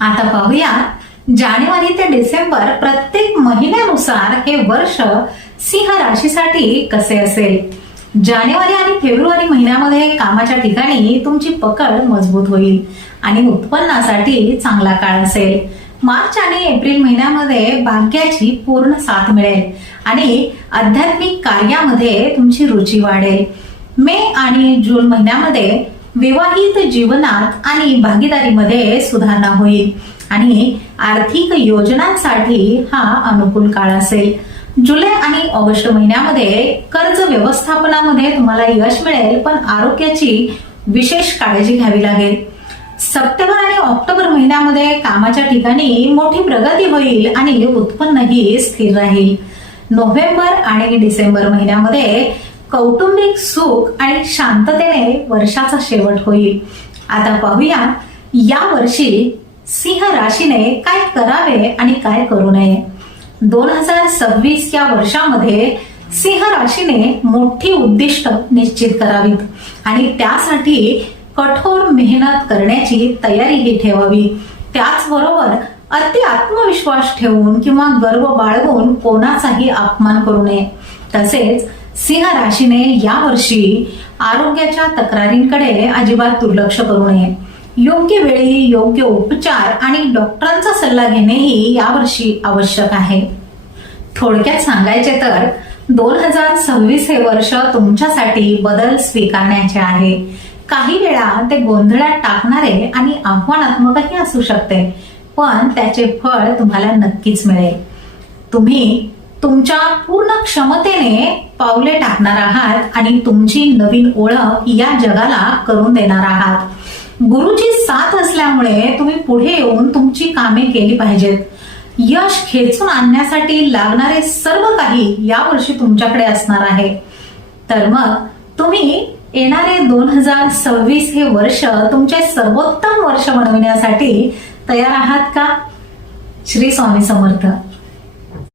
आता पाहूया जानेवारी ते डिसेंबर प्रत्येक महिन्यानुसार हे वर्ष सिंह राशीसाठी कसे असेल। जानेवारी आणि फेब्रुवारी महिन्यामध्ये कामाच्या ठिकाणी तुमची पकड मजबूत होईल आणि उत्पन्नासाठी चांगला काळ असेल। मार्च आणि एप्रिल महिन्यामध्ये भाग्याची पूर्ण साथ मिळेल आणि आध्यात्मिक कार्यामध्ये तुमची रुची वाढेल। मे आणि जून महिन्यामध्ये विवाहित जीवनात आणि भागीदारीमध्ये सुधारणा होईल आणि आर्थिक योजनांसाठी हा अनुकूल काळ असेल। जुलै आणि ऑगस्ट महिन्यामध्ये कर्ज व्यवस्थापनामध्ये तुम्हाला यश मिळेल, पण आरोग्याची विशेष काळजी घ्यावी लागेल। सप्टेंबर आणि ऑक्टोबर महिन्यामध्ये कामाच्या ठिकाणी मोठी प्रगती होईल आणि उत्पन्नही स्थिर राहील। नोव्हेंबर आणि डिसेंबर महिन्यामध्ये कौटुंबिक सुख आणि शांततेने वर्षाचा शेवट होईल। आता पाहूया या वर्षी सिंह राशीने काय करावे आणि काय करू नये। 2026 या वर्षामध्ये सिंह राशीने मोठी उद्दिष्ट निश्चित करावीत आणि त्यासाठी कठोर मेहनत करण्याची तयारीही ठेवावी। त्याचबरोबर अति आत्मविश्वास ठेवून किंवा गर्व बाळगून कोणाचाही अपमान करू नये। तसेच सिंह राशीने यावर्षी आरोग्याच्या तक्रारींकडे अजिबात दुर्लक्ष करू नये। योग्य वेळी योग्य उपचार आणि डॉक्टरांचा सल्ला घेणेही यावर्षी आवश्यक आहे। थोडक्यात सांगायचे तर 2026 हे वर्ष तुमच्यासाठी बदल स्वीकारण्याचे आहे। काही वेळा ते गोंधळात टाकणारे आणि आव्हानात्मकही असू शकते, पण त्याचे फळ तुम्हाला नक्कीच मिळेल। तुम्ही तुमच्या पूर्ण क्षमतेने पावले टाकणार आहात आणि तुमची नवीन ओळख या जगाला करून देणार आहात। गुरुची साथ असल्यामुळे तुम्ही पुढे येऊन तुमची कामे केली पाहिजेत। यश खेचून आणण्यासाठी लागणारे सर्व काही यावर्षी तुमच्याकडे असणार आहे। तर मग तुम्ही येणारे 2026 हे वर्ष तुमचे सर्वोत्तम वर्ष बनविण्यासाठी तयार आहात का? श्री स्वामी समर्थ।